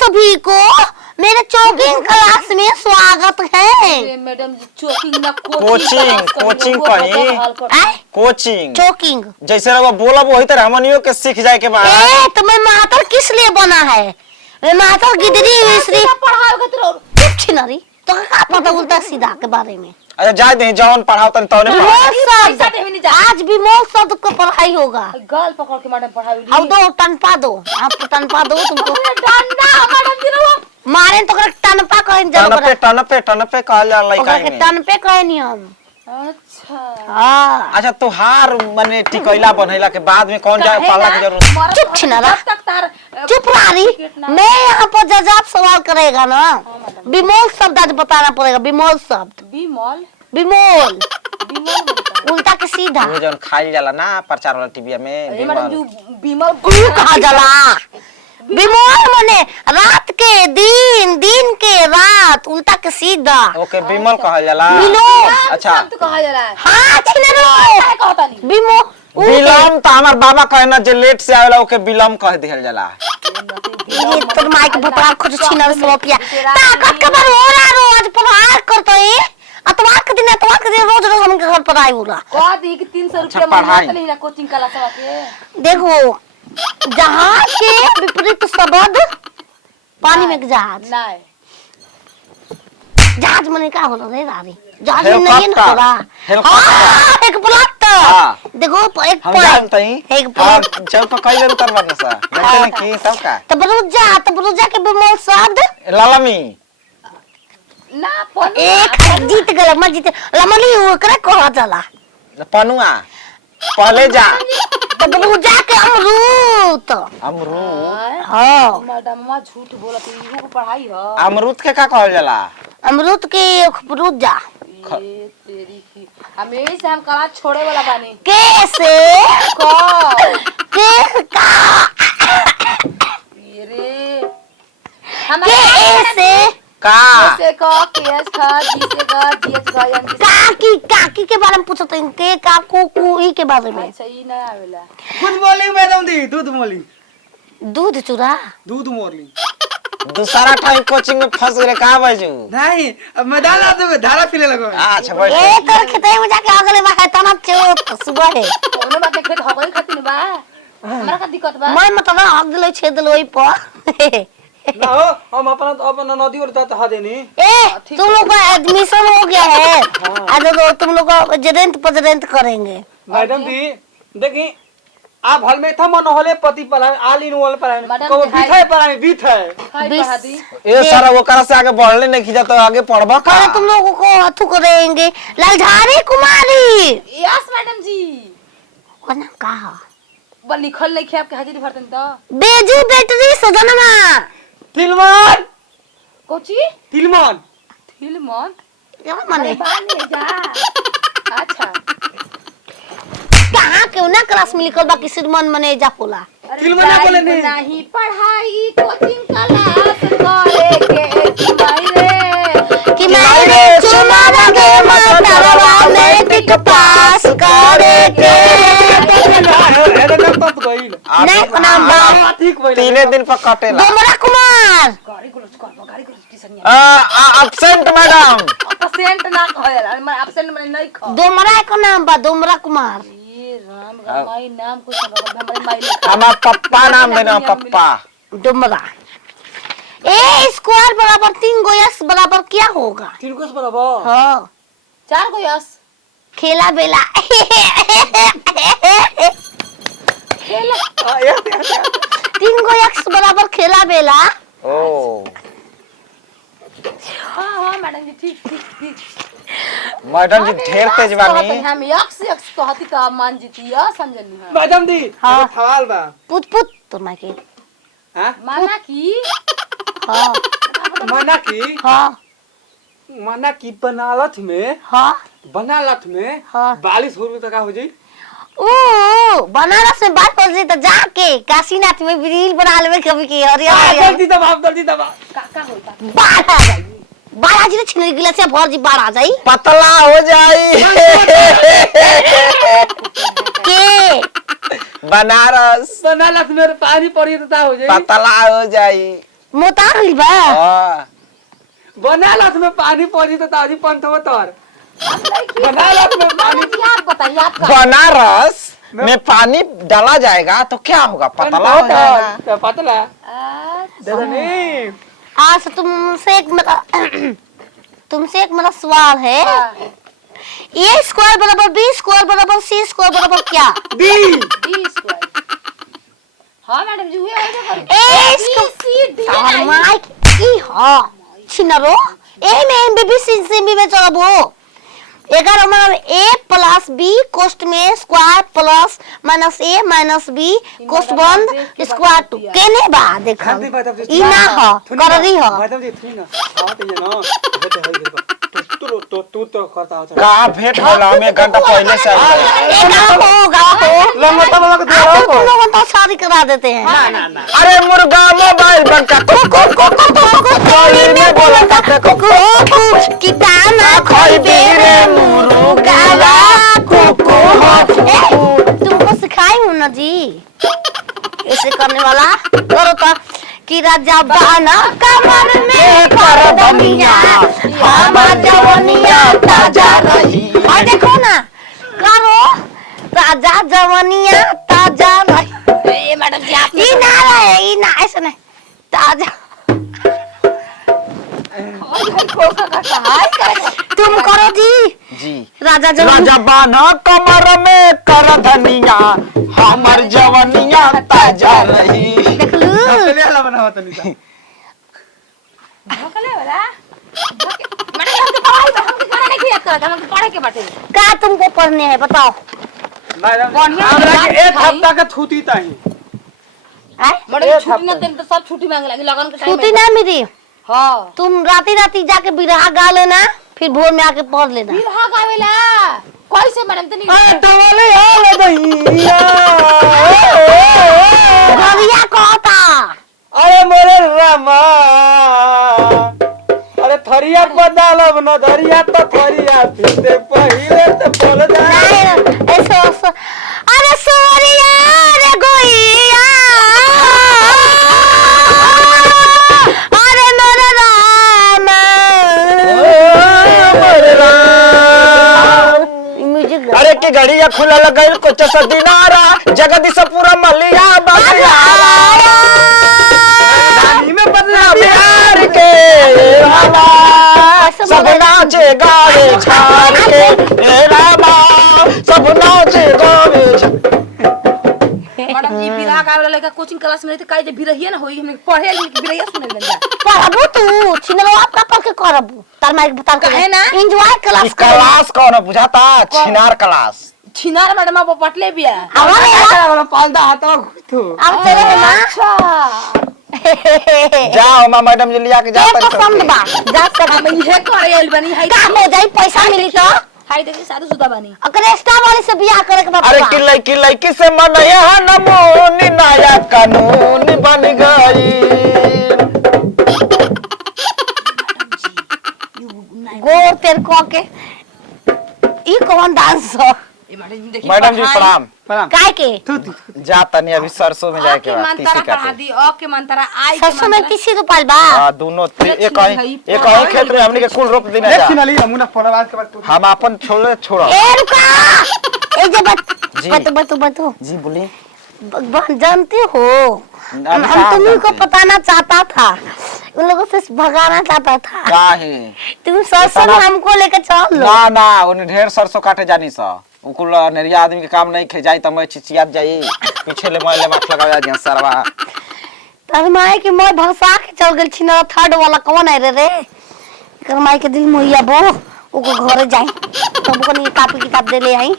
सभी को मेरे चौकिंग क्लास में स्वागत है। मैडम जी चौकिंग ना कोचिंग कहीं कोचिंग चौकिंग जैसे रहो बोला वही तरह हमनियों के सीख जाए के बाद। तो मैं महातर किस लिए बना है? मैं महातर गिदरी विसरी चुप छिनरी तो का पता उल्टा सीधा के बारे में। अच्छा जाए दे जौन पढ़ाओ तन तौने आज भी मोल शब्द को पढ़ाई होगा। गाल पकड़ के मैडम पढ़ाई अब दो टनपा दो, आप टनपा दो तुमको डंडा मैडम जी मारे तो टनपा कहें जरूर टनपे कहल जाला लइका में टनपे कहे नहीं हम। अच्छा हाँ अच्छा तोहार माने टिकैला बनैला के बाद में कौन जाए पढ़ला की जरूरत। चुप छिनारा चुप रही। मैं यहाँ पर जजाब सवाल करेगा ना विमोल शब्द आज बताना पड़ेगा। विमोल शब्द बिमल विमोल बिमल उल्टा के सीधा वो जौन खाइल जाला ना प्रचार वाला टीवी में मैडम जी बिमल कहा जाला। विमोल माने रात के दिन, दिन के रात, उल्टा के सीधा ओके बिमल कहल जाला। अच्छा तो कहा जा रहा है। हाँ छिनारो क्या कहता नहीं विमोल बिलम तो हमार बाबा कहना जे लेट से आवेला ओके बिलम कह दिहल जाला। ये तो माइक बपरा खोज छिनारो सोपिया ताकत के बार हो रहा रोज पढ़ाई करतो है। अतवार के दिन रोज रोज हमके घर पढ़ाई हो रहा। कह दी कि 300 रुपया महीना नहीं ना कोचिंग क्लास के। देखो जहाज के विपरीत शब्द पानी में जहाज नहीं जहाज मने का होला रे रारी जहाज में नहीं ना होला। हेलीकॉप्टर एक प्लॉट देखो एक हम जानते हैं एक प्लॉट चल पर कई बार उतर बरना सा जानते हैं कि सब का तब रुजा के विमोल शब्द लालमी ना पन एक जीत गए मैं जीत लमली ओकरे कहा जाला पनुआ पहले जा तब रुजा के अमरूद हां मैडम मां झूठ बोलत है। इहो को पढ़ाई है। अमरूद के का कहल जाला? अमरूद के रुजा ये तेरी की हमेशा हम कला छोड़े वाला बानी कैसे को के का ये रे हम कैसे का कैसे को केस का जी से का डीएच का यानी काकी के बारे में पूछते हैं के का को ई के बारे में। सही ना आवेला दूध मोली मैडम दी दूध मोली दूध चूरा दूध मोली दूसरा टाइम कोचिंग में फंस गए का बाजू नहीं अब मैदान आते हुए धारा पीले लगो। अच्छा बैठ ए तोर खेते में जाके अगले बार तना चोप सुबह है कोनो बात नहीं खेत हकई खातिर बा हमरा का दिक्कत बा मैं मतलब हक दिलो छेद दिलो ई पर ना हो हम अपना नदी और दाता हा देनी। ए तुम लोग का एडमिशन हो गया है आज तो तुम लोग को जरेंत करेंगे। मैडम दी देखी आप हल में था मन होले पति पलान आलिन वाले पलान को बिठाए पलान बीत है हाय पढ़ा दी ए सारा वो करा से आगे बढ़ले नहीं खींचा तो आगे पढ़बा का अरे तुम लोगों को हथु करेंगे लालधारी कुमारी यस मैडम जी का नाम का बा लिखल नहीं खे आपके हाजिरी भरतन तो बेजू बैटरी सजनमा तिलमान कोची तिलमान फिल्मन क्या माने बाने जा अच्छा कहां क्यों ना क्लास में लिखल बा कि सिरमन मने जा होला तिलमान ना बोले नहीं नहीं पढ़ाई कोचिंग क्लास करे के कि मैं चुना लगे मातावा मैट्रिक पास करे के नहीं को नाम बा ठीक बोले तीने दिन पर कटेला डोमरा कुमार गाड़ी को स्टेशन या एब्सेंट मैडम एब्सेंट ना कहला मैं एब्सेंट में नहीं कह डोमरा को नाम बा डोमरा कुमार। ये राम गमाई नाम को सब हमारे माई लिखा हमार पप्पा नाम देना पप्पा डोमरा ए स्क्वायर बराबर 3 गो s बराबर क्या होगा? 3 को बराबर हां 4 को यस खेला बेला खेला 3 गो x बराबर खेला बेला। ओ हां मैडम जी ठीक मैडम जी ढेर तेज बानी हम यक्स कहती त मान जीती या समझनी है मैडम दी हाँ। सवाल बा पुत तो मैं के हां माना की हां मना की हां मना की बनालत में हां हाँ 42 रुपए तक हो जाई। ओ बनारस में बात कर तो जाके काशीनाथ में रील बना लेवे कभी की हरिया जल्दी दबा का होता बाढ़ आ जाई बाढ़ आ जी छिन गिला से भर जी बाढ़ आ जाई पतला हो जाई के बनारस बनालत में पानी पड़ी तो हो जाई पतला हो जाई मोतार ली बा हाँ। बनारस में पानी पड़ी तो ताजी पंथ हो तोर बनारस में पानी जी आप बताइए आपका बनारस में पानी डाला जाएगा तो क्या होगा? पतला हो जाएगा। तो पतला अच्छा। दादा नहीं आज तुमसे एक मेरा सवाल है। ए स्क्वायर बराबर बी स्क्वायर बराबर सी स्क्वायर बराबर क्या? B D square. हाँ मैडम जी हुए ऐसे करो। ए सी डी माइक ई हां छिनरो ए में एमबीबी सी में चलबो 11 मतलब a प्लस b कोष्ट में square plus minus a minus b कोष्ट बंद स्क्वायर 2 केने बा देख ई ना हो कर रही हो मैडम जी थी ना आवत है ना तो करता हो कहाँ भेंट होला? हम 1 घंटा पहले से ए गाओ लंगा तब लग दिया आप तुम लोगों तो शादी करा देते हैं ना ना ना अरे मुर्गा मोबाइल बनका कोई में बोला था कुकु किताना खरीदे रे मुर्गा कुकु तुमको सिखाई हूं ना जी ऐसे करने वाला करो तो कि राजा बाना कमर में कर दमिया हमार जवानिया ताजा रही और देखो ना करो ताजा जवानिया ताजा रही ए मैडम जी आप ई ना रहे ई ना ऐसे नहीं ताजा तुम करो जी राजा राजा बाना कमर में कर धनिया हमर जवनिया ताजा रही। देख लू चले वाला बना होता नहीं भोकले वाला मैडम हमके पढ़ाई तो हमके पढ़ा नहीं याद करत हमके पढ़े के बाटे क्या तुमको पढ़ने है बताओ मैडम बढ़िया हमरा बात के एक भाई। हफ्ता का छुट्टी ताही मैडम छुट्टी ना देन तो सब छुट्टी मांगे लगी लगन के टाइम छुट्टी ना मिली हां तुम राती जाके बिरहा गा लेना फिर भोर में आके पढ़ लेना बिरहा गावेला कैसे मैडम तनी डोले आले दहिया घरिया कहता अरे मोरे रामा अरे थरिया बदलब न धरिया तो थरिया पीते पहिले तो बोल जा नहीं ऐसा अरे सोरिया रे गोइया अरे मोरे राम म्यूजिक अरे के घड़िया खुला लगल कुछ सदिनारा जगदीश पूरा मलिया बलिया दानी में बदला बिहार के रामा सब नाचे गावे छाड़ के ए रामा सब नाचे गावे मैडम जी बिरहा गावेला लड़का कोचिंग क्लास में रहते काहे जे बिरहिया ना होई हमने पढ़े बिरहिया सुने लगा पढ़बू तू छिनलो आपका पढ़ के करबू तार माइक बता के काहे ना? एंजॉय क्लास कर क्लास कौन बुझाता? छिनार क्लास। छिनार मैडम आप पटले बिया हमारे यहाँ वाला पालदा हाथा तो अब चले ना अच्छा जाओ मां मैडम जी लिया के एक जाता पसंद बा जा कर हम इहे करे आइल बनी हाय का हो जाई पैसा मिली तो हाय देखी शादीशुदा बनी अकरेस्टा वाली से बियाह करे के अरे बाबा की लड़की से मन यहाँ नमूनी नया कानून बन गई। गोर तेर को के ई कौन डांस हो ए मैडम जी देखी मैडम जी प्रणाम। काय के जाता नहीं अभी सरसों में जाके के बाद मंतरा तीसी पढ़ा काटे। दी ओ के मंतरा आई के ससुर में मंतरा किसी रुपया बा हाँ दोनों एक ही खेत में हमने के कुल रोप देना एक जा। फिनाली नमूना फड़ावाद के बाद हम अपन छोड़ो ए रुका ए जे जी। बतू जी बोलिए। जानते हो हम तुम्ही को बताना चाहता था उन लोगों से भगाना चाहता था का है तुम ससुर हमको लेकर चल लो ना ना उन्हें ढेर सरसों काटे जानी सा उकुल नेरिया आदमी के काम नहीं खे जाई त मैं चिचियात जाई पीछे ले मैले माथ लगाया दिया सरवा तर माई के मैं भसा के चल गेल छी ना थर्ड वाला कौन है रे एकर माई के दिल मोहिया बो ओको घरे जाई तब को नी कॉपी किताब दे ले आई